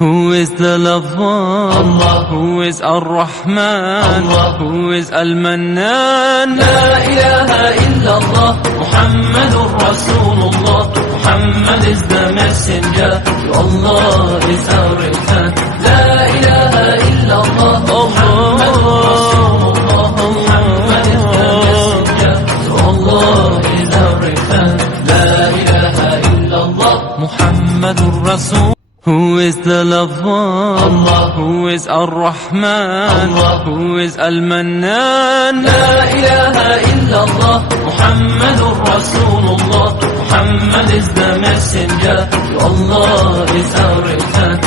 Who is the lover? Allah. Who is Ar-Rahman? Allah. Who is Al-Mannan? La ilaha illallah, Muhammadur Rasulullah. Muhammad is the messenger, to Allah is our return. La ilaha illallah, Muhammadur Rasulullah. Muhammad is the messenger, to Allah is our return. La ilaha illallah, Muhammadur Rasul. Who is the lover? Allah. Who is Ar-Rahman? Allah. Who is Al-Mannan? La ilaha illallah, Muhammadur Rasulullah. Muhammad is the messenger, to Allah is our return.